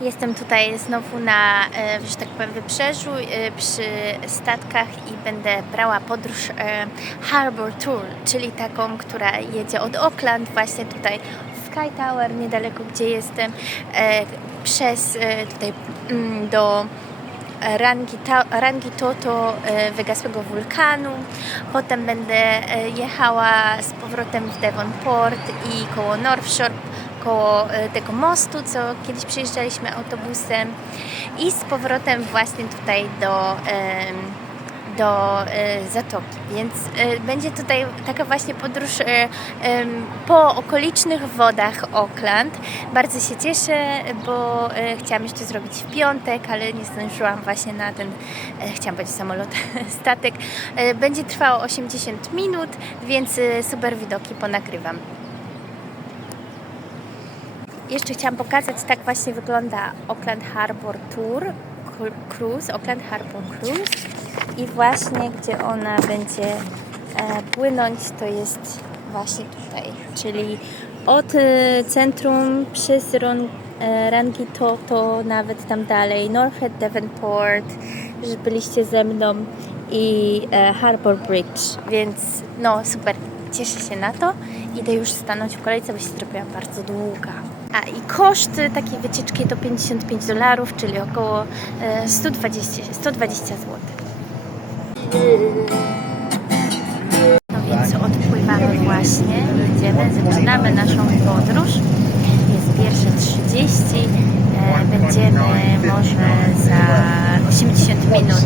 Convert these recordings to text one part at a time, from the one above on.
Jestem tutaj znowu na, że tak powiem, wybrzeżu przy statkach i będę brała podróż Harbour Tour, czyli taką, która jedzie od Auckland, właśnie tutaj Sky Tower, niedaleko gdzie jestem, przez tutaj do Rangitoto, wygasłego wulkanu. Potem będę jechała z powrotem w Devonport i koło North Shore, koło tego mostu, co kiedyś przyjeżdżaliśmy autobusem, i z powrotem właśnie tutaj do zatoki, więc będzie tutaj taka właśnie podróż po okolicznych wodach Auckland. Bardzo się cieszę, bo chciałam jeszcze zrobić w piątek, ale nie zdążyłam właśnie na ten, chciałam powiedzieć samolot, statek. Będzie trwało 80 minut, więc super widoki ponagrywam. Jeszcze chciałam pokazać, tak właśnie wygląda Auckland Harbour Tour Cruise, Auckland Harbour Cruise, i właśnie gdzie ona będzie płynąć, to jest właśnie tutaj, czyli od centrum przez Rangitoto, nawet tam dalej, North Devonport, że byliście ze mną, i Harbour Bridge, więc no super, cieszę się na to. Idę już stanąć w kolejce, bo się zrobiła bardzo długa. A i koszt takiej wycieczki to $55, czyli około 120 zł. No więc odpływamy właśnie, zaczynamy naszą podróż. Jest 1:30, będziemy może za 80 minut,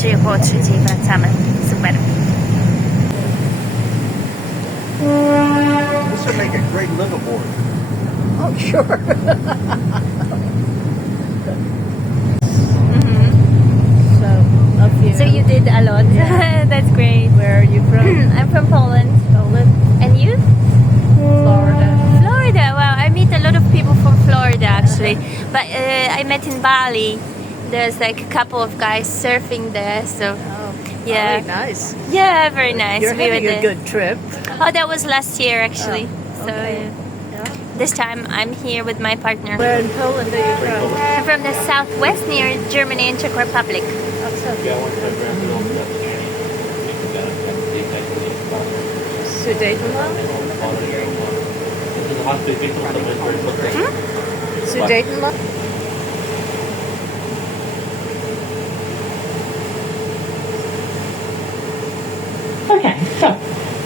czyli około 3 wracamy. Super. This would make a great liveaboard. Oh, sure. So you did a lot. Yeah. That's great. Where are you from? I'm from Poland. Poland. And you? Florida. Florida. Wow, I meet a lot of people from Florida actually. But I met in Bali. There's like a couple of guys surfing there. So Oh, yeah. very nice. Yeah, very nice. You're having were a there. good trip. Oh, that was last year actually. Oh, So okay. yeah. Yeah. This time I'm here with my partner. Where in Poland are you from? I'm from the southwest near Germany and Czech Republic. Sudetenland? Sudetenland? Okay, so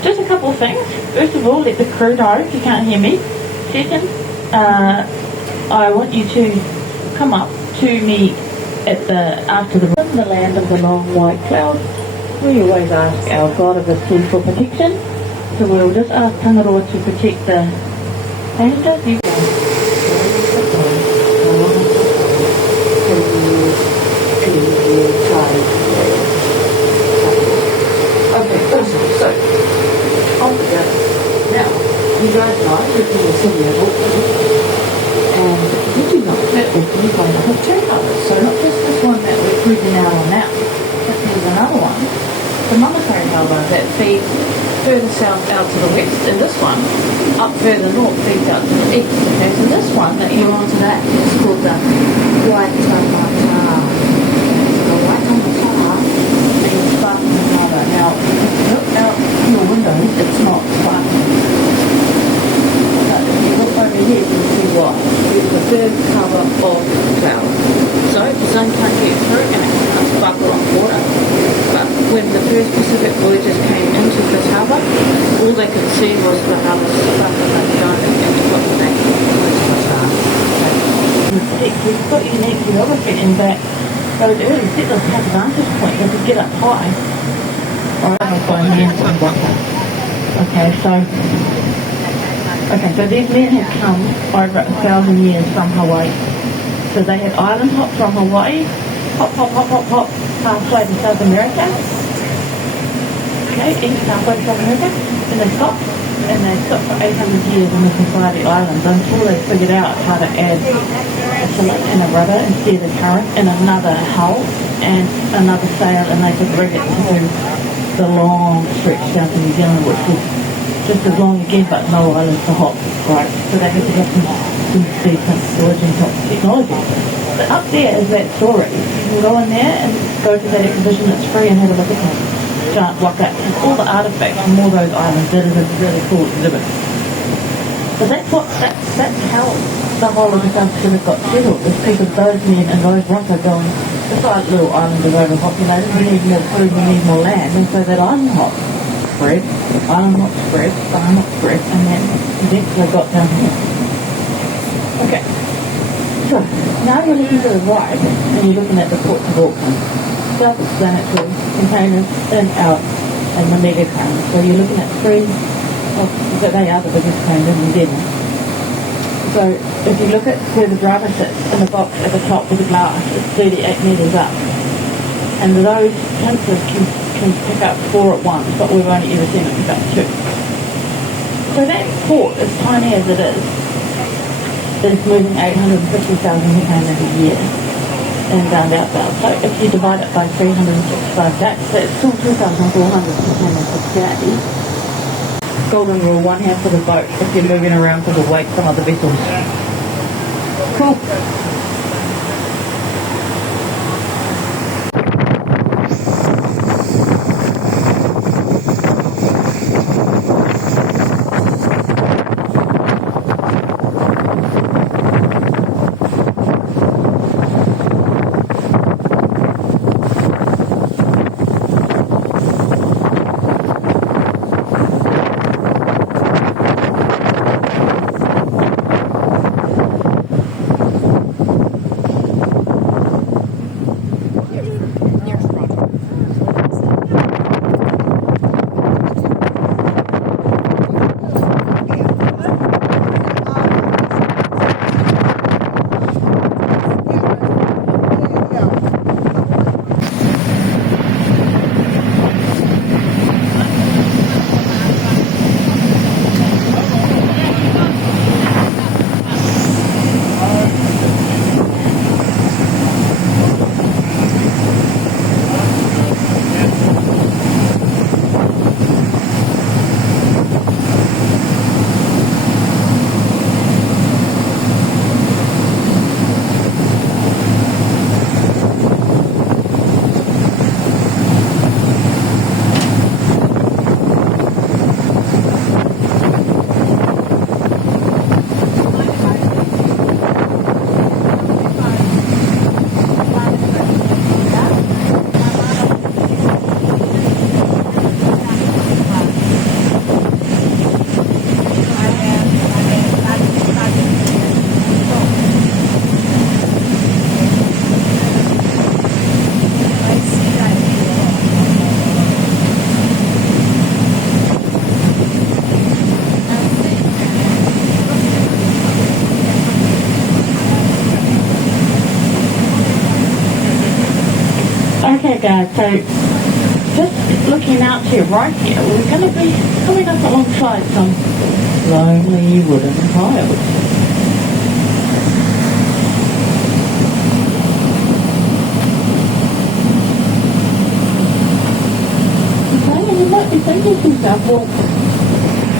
just a couple of things. First of all, let the crew know if you can't hear me. Second, I want you to come up to me at after the land of the long white cloud. We always ask our God of the sea for protection, so we'll just ask Tangaroa to protect the passengers. You Okay, awesome. So, on we go. Now, you guys know you're in the city of Auckland, and did you know that Auckland is made up of two harbors? So not just this one that we're cruising out on now, but there's another one, the Monetary Harbour, that feeds further south out to the west, and this one up further north feeds out to the east. Okay, so this one that you're on today is called the Waitamata. The Waitamata means sparkling harbour. Now, if you look out your window, it's not sparkling. But if you look over here, you can see what? It's the third harbour of cloud. So the sun can't get through and it can't sparkle on water. But when the first Pacific voyagers came into this harbour, all they could see was the harbour sparkling and shining into what the name We've got unique geography in that those early settlers had a vantage point. They could get up high. Okay, so these men had come over 1,000 years from Hawaii. So they had island hop from Hawaii, hop, halfway to South America. Okay, east halfway to South America. And they stopped for 800 years on the Society Islands until they figured out how to add a fillet and a rudder and steer the current and another hull and another sail, and they could rig it to do the long stretch down to New Zealand, which was just as long again, but no islands to hop. Right, so they had to get some see some religion top technology. But up there is that story. You can go in there and go to that exhibition that's free and have a look at that giant block out. And all the artifacts from all those islands. That is a really cool exhibit. So that's how the whole of the South Pacific got settled. Is because those men and those Ronto going, this little island is overpopulated, we need more food, we need more land, and so that island hop spread, island hop spread, and then eventually got down here. Okay. So, now you're looking to the right, and you're looking at the ports of Auckland. Self-explanatory, containers, in, out, and the mega cranes. So you're looking at three, but they are the biggest cranes in New Zealand. So if you look at where the driver sits in the box at the top with the glass, it's 38 metres up. And those tankers can pick up 4 at once, but we've only ever seen it pick up 2. So that port, as tiny as it is moving 850,000 containers a year inbound, outbound. So if you divide it by 365 days, so it's still 2,400 containers a day. Golden rule, one hand for the boat if you're moving around for the weight from other vessels. Cool. Okay guys, so just looking out to your right here, we're going to be coming up alongside some lonely wooden tiles. Okay, and you might be thinking to yourself, well,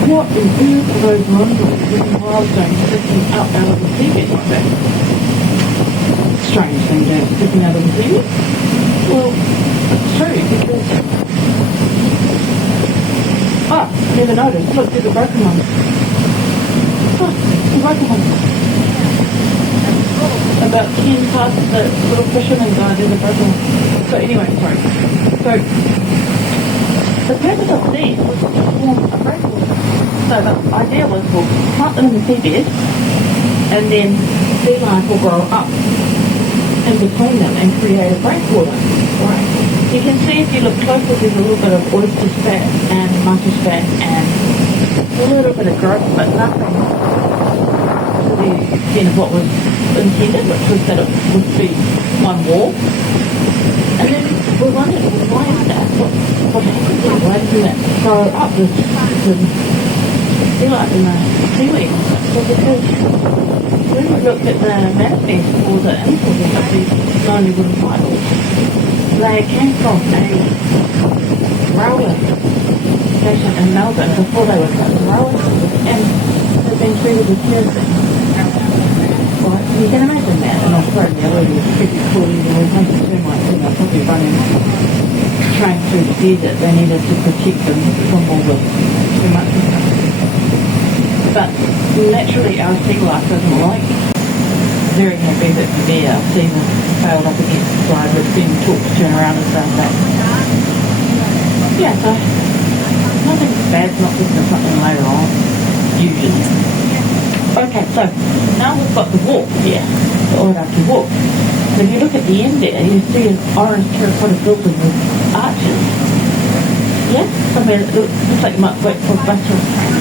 what is earth are those rundles with milestones sticking up out of the seabed like that? Strange thing to sticking out of the seabed. Well, it's true because... I never noticed. Look, there's a broken one. The broken one. About 10 past the little fisherman guy, there's a broken one. So anyway, sorry. So, the purpose of these was to form a breakwater. So the idea was we'll plant them in the seabed and then sea life will grow up in between them and create a breakwater. Right. You can see if you look closer there's a little bit of oyster fat and monkey fat and a little bit of growth, but nothing to the extent of what was intended, which was that it would be one wall. And then we wondered, well, why is that? What happens there? Why doesn't that grow up the sea life in the seaweed? Well, because when we looked at the manifest for the importing of these lonely wooden tiles, they came from a railway station in Melbourne before they were cut railway, and they've been treated with kerosene. You can imagine that in Australia where there's 50, 40 years old termites in a probably running train through the desert. They needed to protect them from all the termites and stuff. But naturally our sea life doesn't like it. Very happy that the season failed up against the side with being taught to turn around and start back. Yeah, so nothing bad's not looking at something later on, usually. Okay, so now we've got the walk here, the Oiraki walk. So if you look at the end there, you see an orange terracotta building with arches. Yeah? So it looks like you might wait for a bus or a train.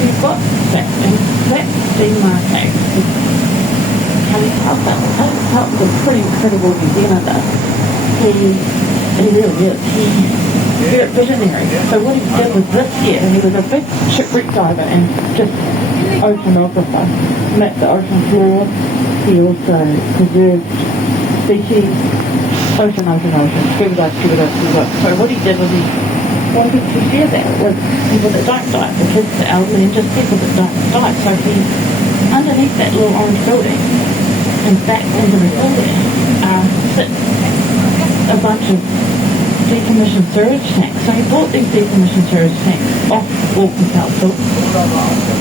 You've got that, and that demarcates Kelly Harbour. Kelly Harbour was a pretty incredible New Zealander. He really is. He's very visionary. So what he did was this year, he was a big shipwreck diver and just oceanographer. Mapped the ocean floor. He also preserved species. Ocean. Scuba dive. So what he did was he wanted to share that with people that don't dive, the kids, the elderly, and just people that don't dive. So he, underneath that little orange building, and back into the building, sits a bunch of decommissioned sewage tanks. So he bought these decommissioned sewage tanks off Auckland Council.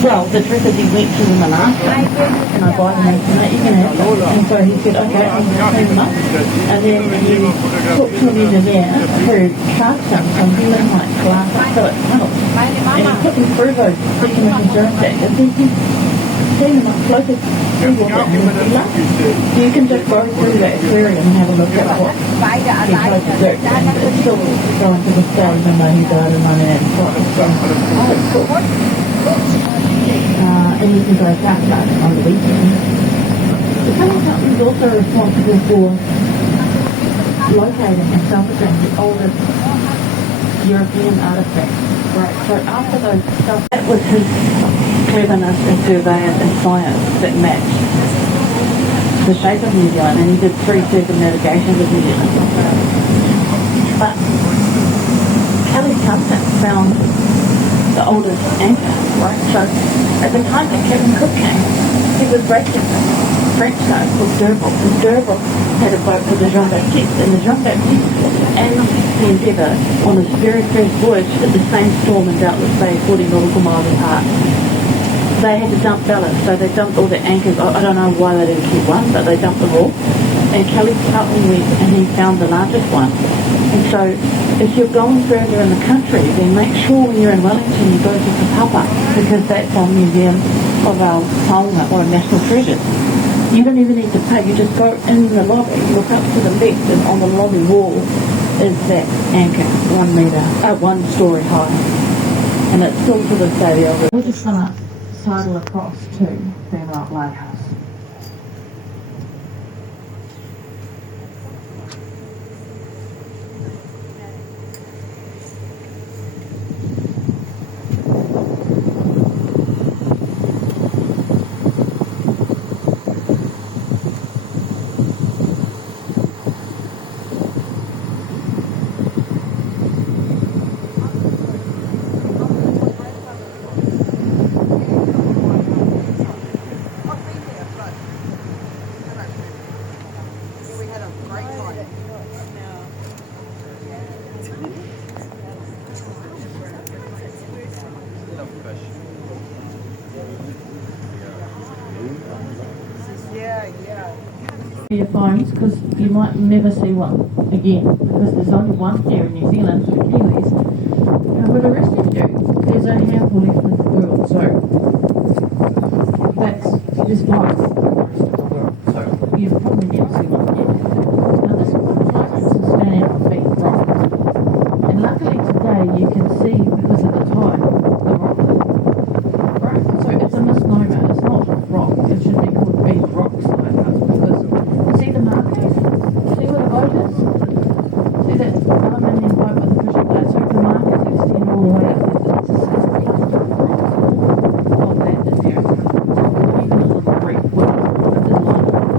Well, the trick is he went to them and asked them, and I buy them and said, you can have them. And so he said, okay, I'm going to clean them up. And then he talked to an engineer who cast them from human like glass acrylic tunnels. And he put them through those decommissioned sewage tanks. And he seen them up floated through water and he loved it. So you can just go through that aquarium and have a look at what he tried to do. And it's still going to this day, even though he died in 1985. So, oh, it's cool. And you can go south about it on the weekend. The Kelly Company is also responsible for locating and salvaging the oldest European artifacts. Right, so after those stuff, that was his cleverness in surveying and science that matched the shape of New Zealand, and he did 3 circumnavigations of New Zealand. But Kelly's Compton found the oldest anchor, right? So at the time that Captain Cook came, he was breaking a French boat called D'Urville. And D'Urville had a boat called the Jean-Baptiste, and the Jean-Baptiste and the Endeavour on his very first voyage at the same storm in Doubtless Bay, 40 nautical miles apart. They had to dump ballast, so they dumped all the anchors. I don't know why they didn't keep one, but they dumped them all. And Kelly Carlton went and he found the largest one. And so if you're going further in the country, then make sure when you're in Wellington you go to Te Papa, because that's our museum of our taonga, or national treasures. You don't even need to pay, you just go in the lobby, look up to the left, and on the lobby wall is that anchor, 1 story high. And it's still to this day the oldest. We're just going to sidle across to Fairmount Lighthouse. Your phones, because you might never see one again, because there's only one here in New Zealand for the Kiwis, and for the rest of you there's a handful left in the world, so that's just like the rest of the world, so you probably never see one again. Now this one is a standing on feet rock, and luckily today you can see, because of the tide, the rock. Right, so it's a misnomer, it's not rock, it should be called big rocks lighthouse, because see the markers? See where the boat is? See that aluminium boat with the fishing boat? So the markers extend all the way up. It's a cluster of rocks of that in there. Even a little reef, which is lined up.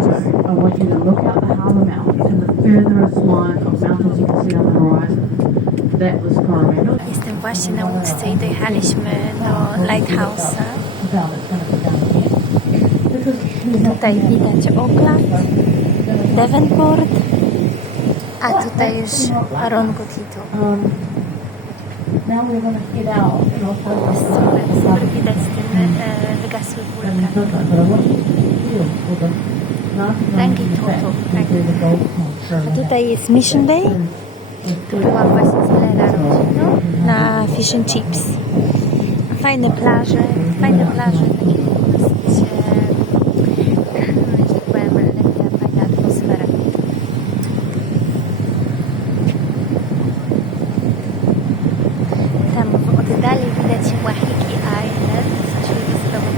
photo, I want you to look out the Harbour Mountains and the furthest line of mountains you can see on the horizon. That was Coromandel. Jestem właśnie na łódce i dojechaliśmy do Lighthouse'a. Tutaj widać Auckland, Devonport, a tutaj już Rangitoto. Now we're going to get out and also Super widać ten wygasły wulkan. Rangitoto, tak. A tutaj jest Mission Bay. Tu byłam właśnie z Lera rodziną na fish and chips. Fajne plaże, takie dosyć, że tak powiem, lekka, fajna atmosfera. Tam w oddali widać Waiheke Island, czyli zdrowo.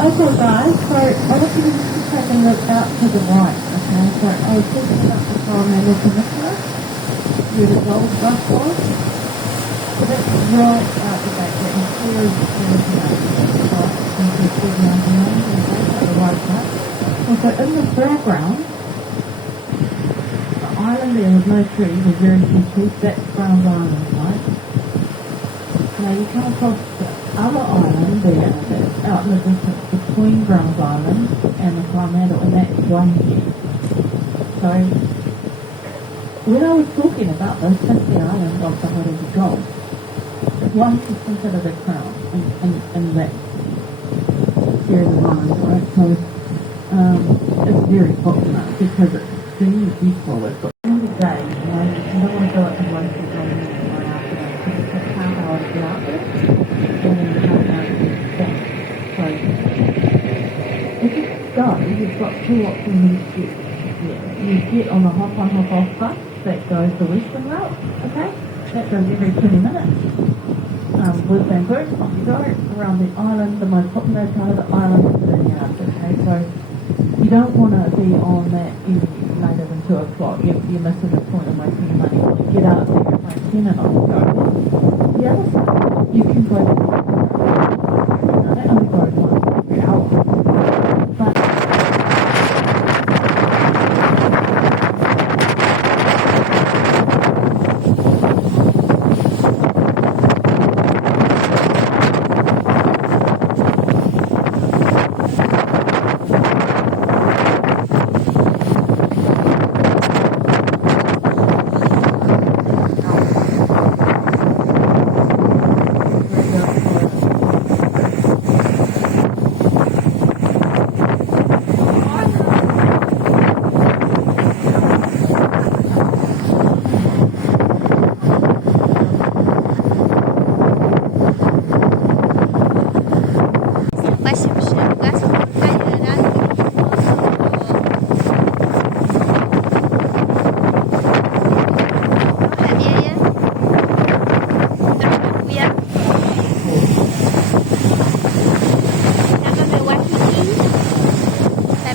Okay guys, so I want you to just take a look out to the right, okay? So I was talking about the Coromandel Peninsula, where the gold rush was. So that's right out the back there, and here is the right side. Also in the foreground, the island there with no trees, or very few trees, that's Brown's Island, right? Now you come across the other island there, that's out in the distance between Brown's Island and the Coromandel, and that's Waiheke. So, when I was talking about those 50 islands of the Harbour Gold, Waiheke is considered a crown in that series of islands, right? So, it's very popular because it's extremely beautiful. It's got all the day, you know, you don't want to go up to most of the right afternoon because it takes half hour to get out there, and then half hour to get back. So, if you go, you've got two options you get. Yeah, you get on the hop on hop off bus that goes the western route, okay? That goes every 20 minutes. With Vancouver, off you go, around the island, the most popular part of the island is the vineyards, okay? So, you don't want to be on that later than 2 o'clock. You're missing the point of wasting your money. You get out there at like 10 and on go. The other side, you can go to now that only goes once every hour. But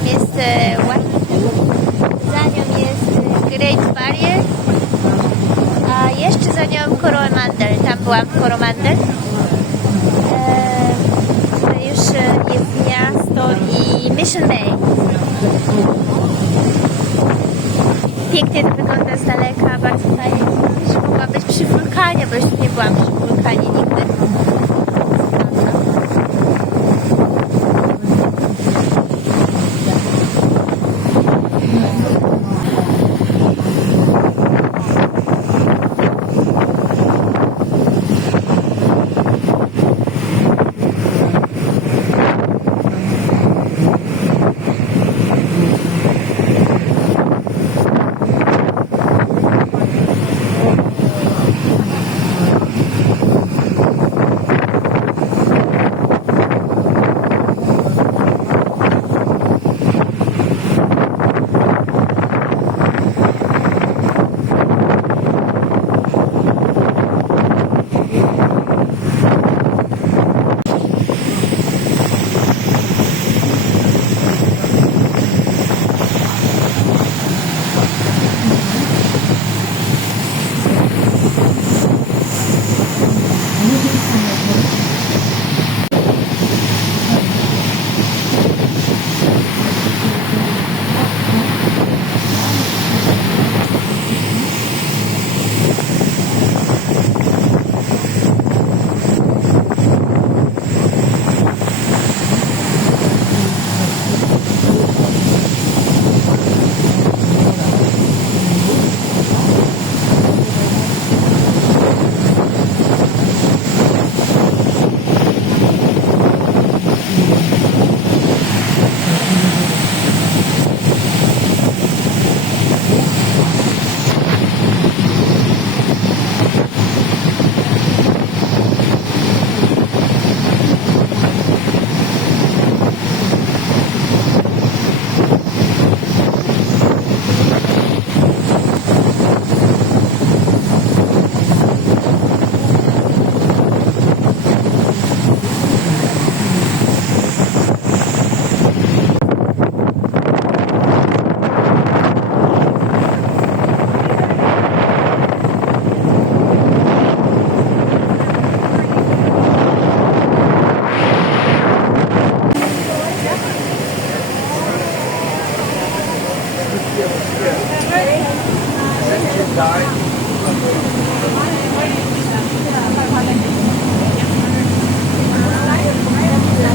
jest za nią jest Great Barrier, a jeszcze za nią Coromandel. Tam byłam w Coromandel. To już jest miasto i Mission Bay. Pięknie to wygląda z daleka, bardzo fajnie. Mogłam być przy wulkanie, bo jeszcze nie byłam przy wulkanie nigdy.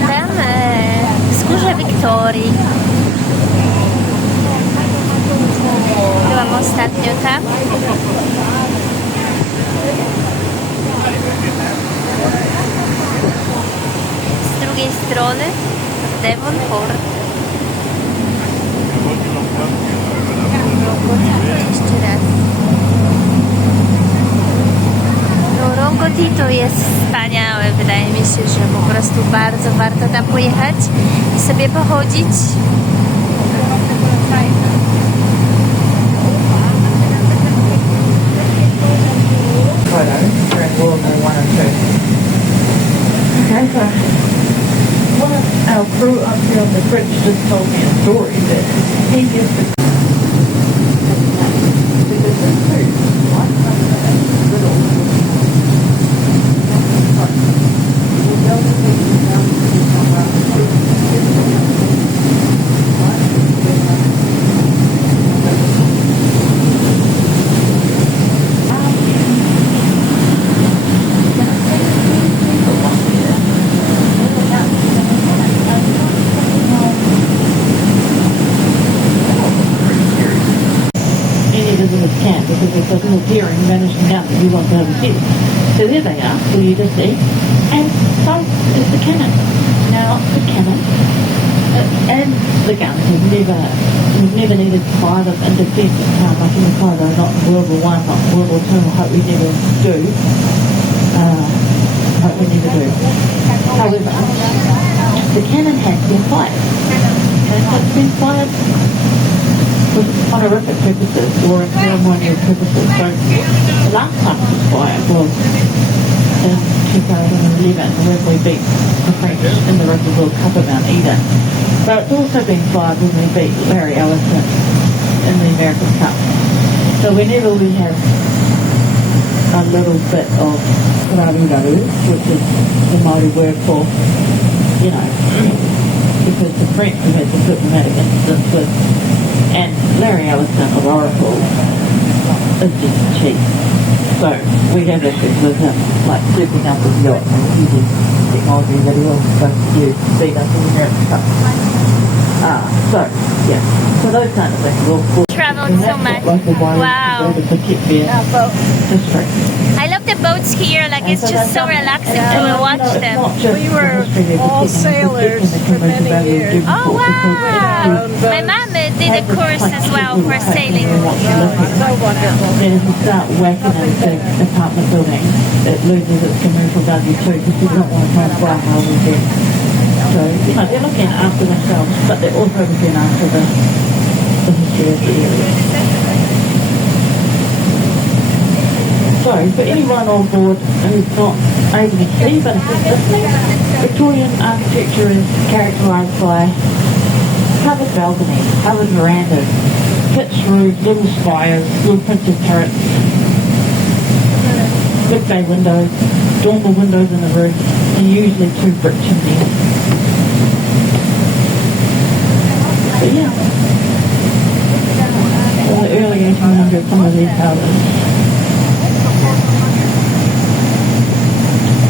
Tam wzgórze Wiktorii. Byłam ostatnio tam. Z drugiej strony Devonport. Jeszcze raz. No, Rangitoto jest wspaniałe. Wydaje mi się, że po prostu bardzo warto tam pojechać i sobie pochodzić. During World War I and II. Okay, so one of our crew up here on the bridge just told me a story that he used to because this food, like little camp because there's those little deer and vanishing down that you want to have a kid. So there they are, for you to see. And so is the cannon. Now, the cannon and the guns we've never needed private and defence like in the Congo, not in World War I, not World War II, I hope we never do. Hope we never do. However, the cannon has been fired. And it's been fired for honorific purposes or in ceremonial purposes. So the last time it was fired was in 2011 when we beat the French in the Rugby World Cup of Mount Eden. But it's also been 5 when we beat Larry Ellison in the American Cup. So whenever we have a little bit of raru, which is the Māori word for, you know, because the French have had some diplomatic incidents with, and Larry Ellison of Oracle is just cheap. So we have issues with him, like sleeping up his yacht and using technology that he was supposed to use to beat us in the American Cup. So, yeah. So those kind of things. We'll Traveled so much. Wow. District. I love the boats here, like it's just so relaxing to watch them. We were all sailors for many years. Oh wow! My mom did a course as well for sailing. So wonderful. Then if you start whacking into apartment buildings, it loses its commercial value too, because you don't want to try and buy houses there. So, you know, they're looking after themselves, but they're also looking after the history of the area. So, for anyone on board who's not able to see but is listening, Victorian architecture is characterised by covered balconies, covered verandas, pitched roofs, little spires, little printed turrets, big bay windows, dormer windows in the roof, and usually 2 brick chimneys. But yeah, in the early 1800s, some of these houses,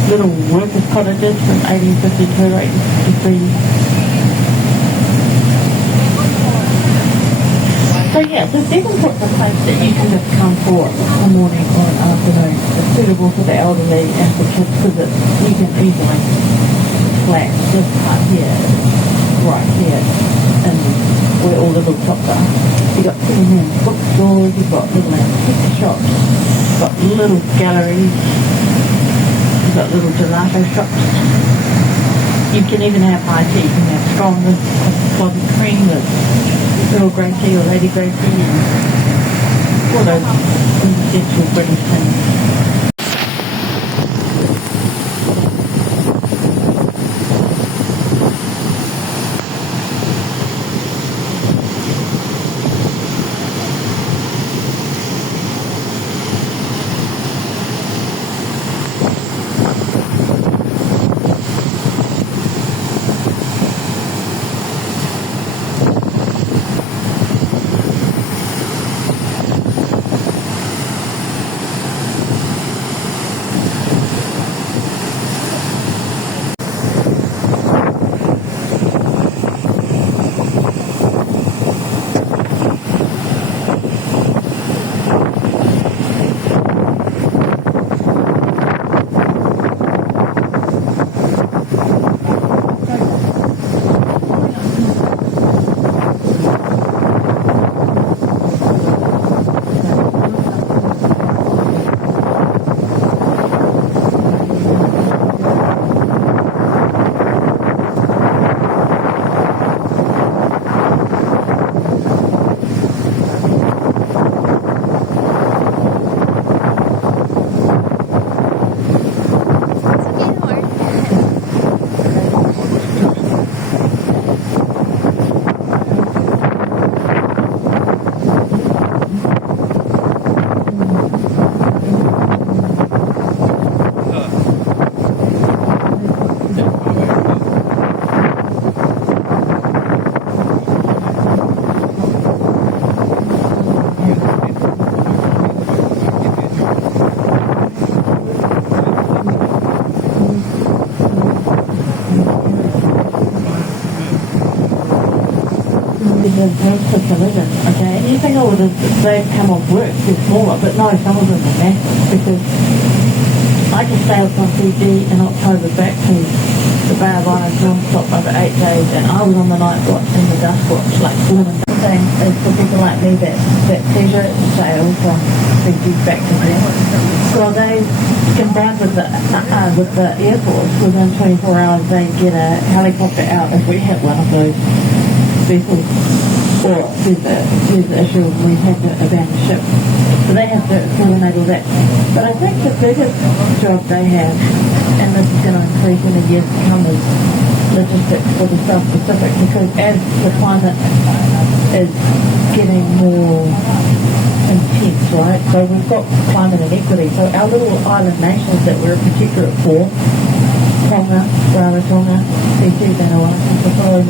little workers' cottages from 1852 to 1853. So yeah, the Devonport's a place that you can just come for a morning or an afternoon. It's suitable for the elderly and for kids because you can easily flat this part here, right here, and where all the little shops are. You've got second-hand bookstores, you've got little antique shops, you've got little galleries, you've got little gelato shops. You can even have high tea. You can have strong with clotted cream with Earl Grey tea or Lady Grey tea and all those essential British things. There's no quick religion, okay? And you think, oh, they've come off work, they're smaller, but no, some of them are massive, because I just sailed from Fiji in October back to the Bay of Islands non-stop over 8 days, and I was on the night watch and the dusk watch, like swimming. Thing is for people like me that pleasure to sail from Fiji back to there. So they, combined with the Air Force, within 24 hours they get a helicopter out if we hit one of those vessels. or there's the issue of we have to abandon ship. So they have to coordinate all that. But I think the biggest job they have, and this is going to increase in the years to come, is logistics for the South Pacific, because as the climate is getting more intense, right? So we've got climate inequity. So our little island nations that we're a protectorate for, Tonga, Rarotonga, Fiji, Vanuatu, Samoa,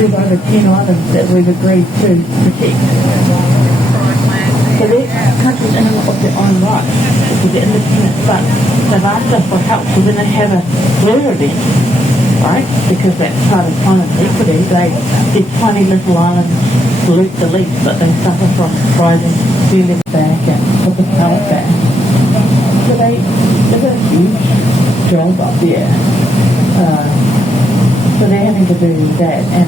there's over 10 islands that we've agreed to protect. So they're countries in and of their own right, because they're independent, but they've asked us for help. So when they have a weather event, right, because that's part of climate equity, they're tiny little islands, salute the least, but they suffer from rising sea level back and put the power back. So there's a huge job up there. So they're having to do that, and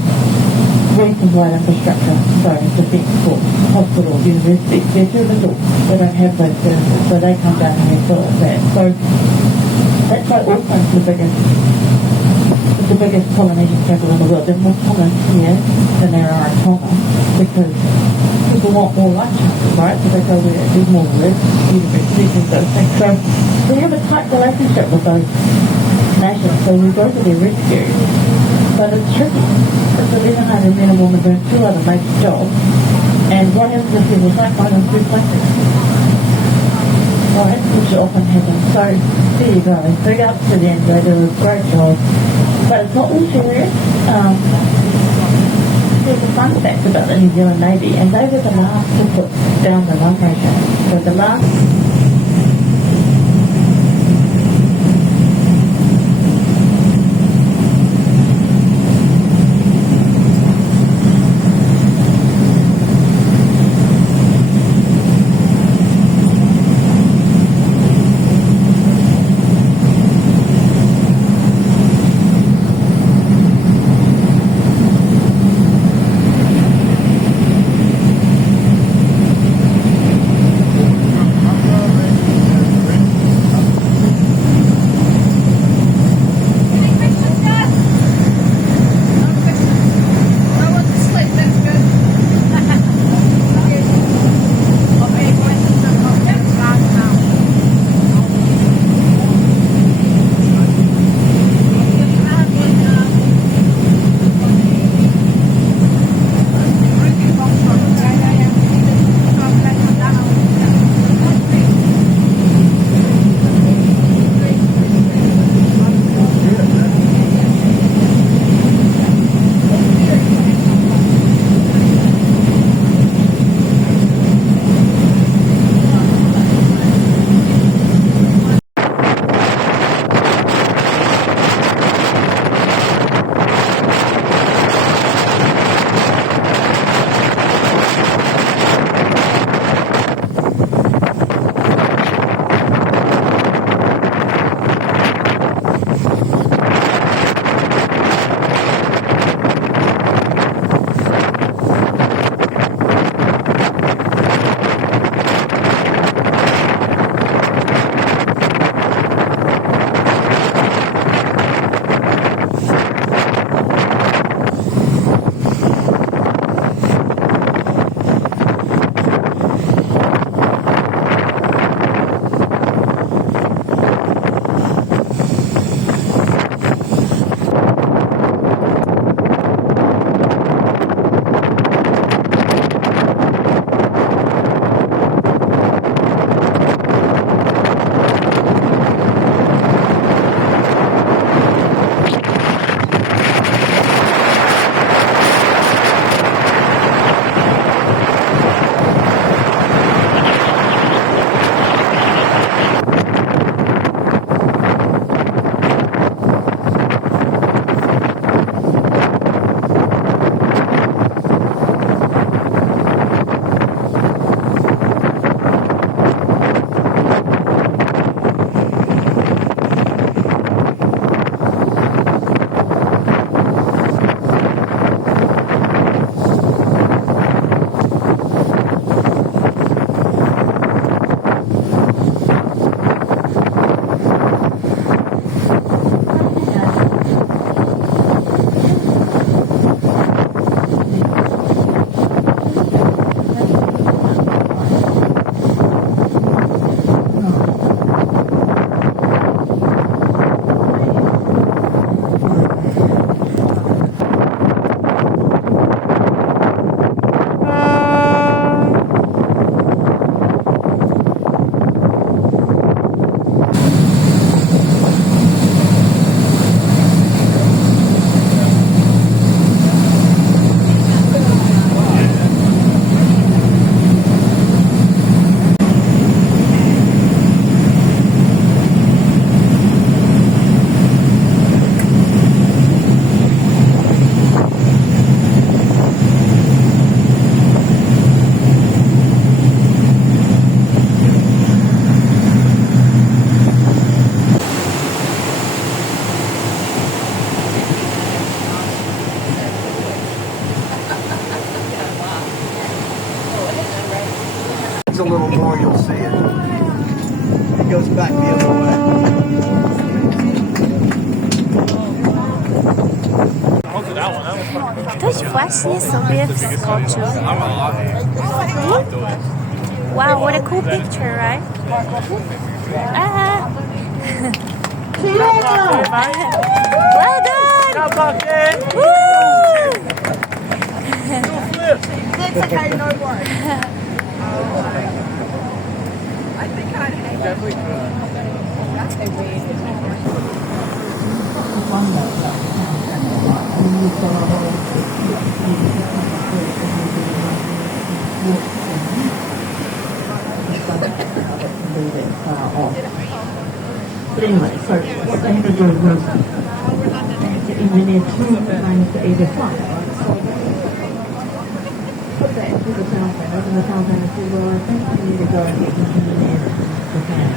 region-wide infrastructure, so defence for hospitals, universities, they're too little. They don't have those services, so they come down and they fill that. So that's why Auckland's the biggest Polynesian capital in the world. There's more Tongan here than there are in Tonga, because people want more life chances, right? So they go where there's more work, universities and those things. So we have a tight relationship with those nations, so we go to their rescue. But it's tricky. It's 1,100 men and women doing 2 other major jobs, and what happens if there's a cyclone in 2 places? Right, which often happens. So there you go. Big up to them. They do a great job. But it's not all serious. There's a fun fact about the New Zealand Navy, and they were the last to put down the lung ratio. So the last needs a little more, you'll see it. It goes back the other way. Ktoś właśnie sobie wskoczył. Wow, what a cool picture, right? Ah. Well done! Woo! It's okay, no worries. I think I'd hang Definitely could. That's a weird. But anyway, so what they had to do was, in the near two lanes to either side, so put that into the tail fan, and the tail fan said, well, I think I need to go and get into the near the fan.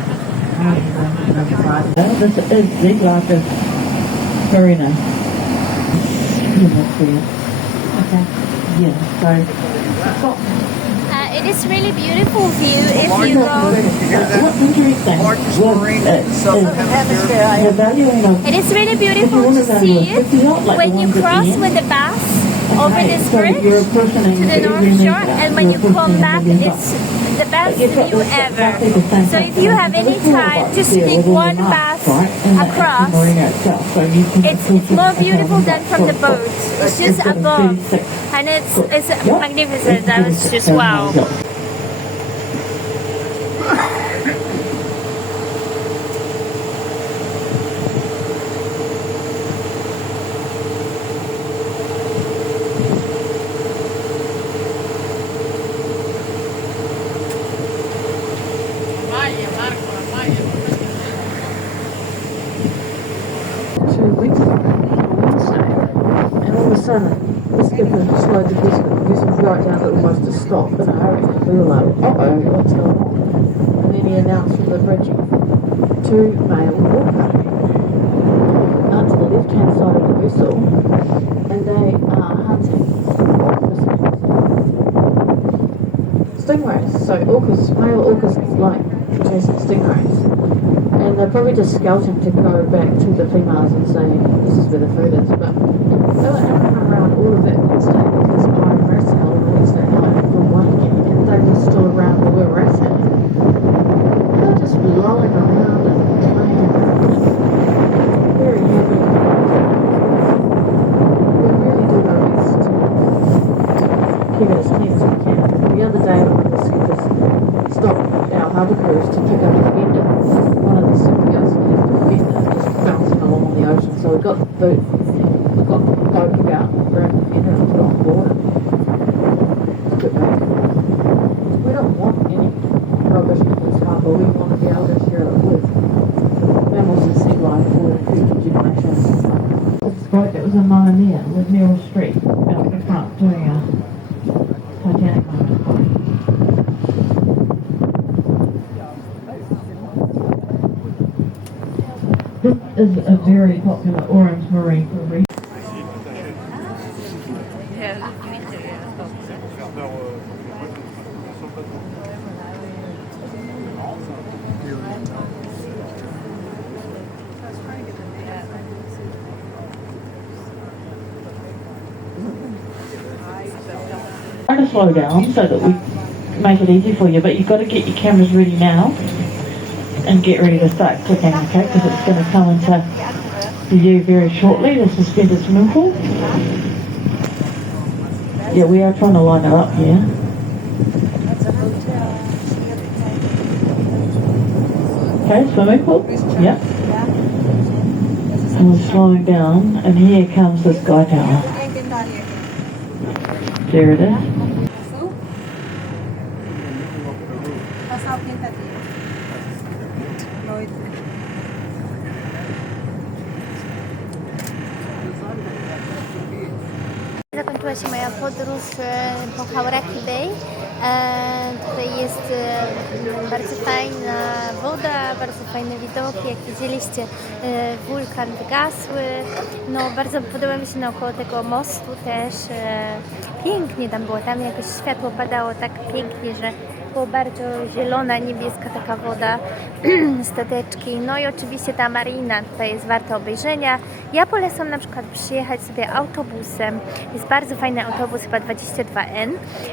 This is the glass of Farina. Okay. Yeah, so It is really beautiful view if you go. what's interesting Largest marine in the southern hemisphere. the valuing of It is really beautiful to see when you cross with the bus over this bridge to the North Shore, and when you come back, it's the best view ever. So if you have any time, just take one bus across. It's more beautiful than from the boat. It's just above, and it's magnificent. That was just wow. The skipper slowed the vessel right down to almost a stop in a hurry. We were like, uh-oh, what's going on? And then he announced from the bridge, 2 male walker out to the left-hand side of the vessel, and they are hunting stingrays. So male orcas like chasing stingrays. And they're probably just scouting to go back to the females and say, this is where the food is. But they were able to run around all of that Wednesday because I raced out on Wednesday night from Waikiki, and they were still around where we were racing. They were just rolling around and playing. Very happy. We really do our best to keep it as clean as we can. The other day, one of the skippers stopped our harbour cruise to pick up a fender. One of the super girls left the fender just bouncing along on the ocean, so we got the boat. We got the boat about grabbing the fender and put it on board and took it back. We don't want any rubbish in this harbour. We want to be able to share it with mammals and sea life for future generations. This boat that was in Maya with Meryl Streep out the front doing a Titanic moment. This is a very popular orange marine for reef. Trying to slow down so that we make it easy for you, but you've got to get your cameras ready now and get ready to start clicking, okay, because it's going to come into view very shortly, the suspended swimming pool. Yeah, we are trying to line it up here. Okay, swimming pool, yeah. And we're slowing down, and here comes the sky tower. There it is. Zakończyła się moja podróż po Hauraki Bay. Tutaj jest bardzo fajna woda, bardzo fajne widoki. Jak widzieliście, wulkan wygasły. No, bardzo podoba mi się naokoło tego mostu też. Pięknie tam było, tam jakoś światło padało tak pięknie, że spoko, bardzo zielona, niebieska taka woda, stateczki, no i oczywiście ta marina tutaj jest warta obejrzenia. Ja polecam na przykład przyjechać sobie autobusem, jest bardzo fajny autobus, chyba 22N,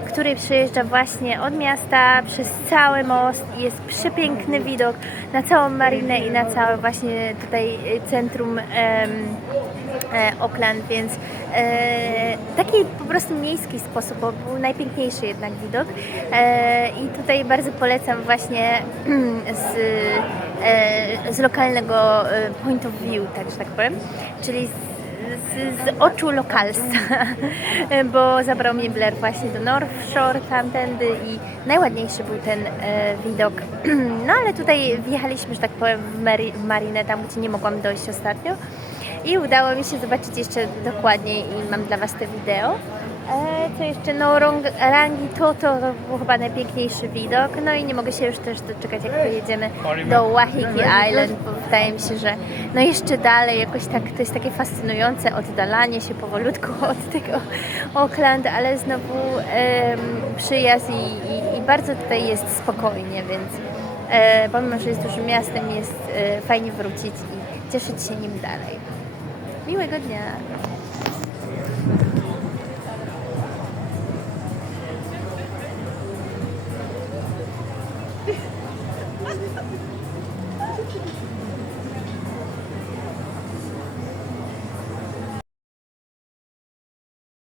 który przyjeżdża właśnie od miasta przez cały most i jest przepiękny widok na całą marinę i na całe właśnie tutaj centrum Auckland, więc taki po prostu miejski sposób, bo był najpiękniejszy jednak widok i tutaj bardzo polecam właśnie z lokalnego point of view, tak że tak powiem, czyli z oczu lokalstwa, bo zabrał mnie Blair właśnie do North Shore tamtędy i najładniejszy był ten widok. No ale tutaj wjechaliśmy, że tak powiem, w marinę, tam gdzie nie mogłam dojść ostatnio i udało mi się zobaczyć jeszcze dokładniej i mam dla Was te wideo. Co jeszcze? No Rangitoto to był chyba najpiękniejszy widok, no i nie mogę się już też doczekać, jak pojedziemy do Waiheke Island, bo wydaje mi się, że no jeszcze dalej jakoś tak, to jest takie fascynujące oddalanie się powolutku od tego Auckland, ale znowu przyjazd i bardzo tutaj jest spokojnie, więc pomimo, że jest dużym miastem, jest fajnie wrócić i cieszyć się nim dalej. Miłego dnia!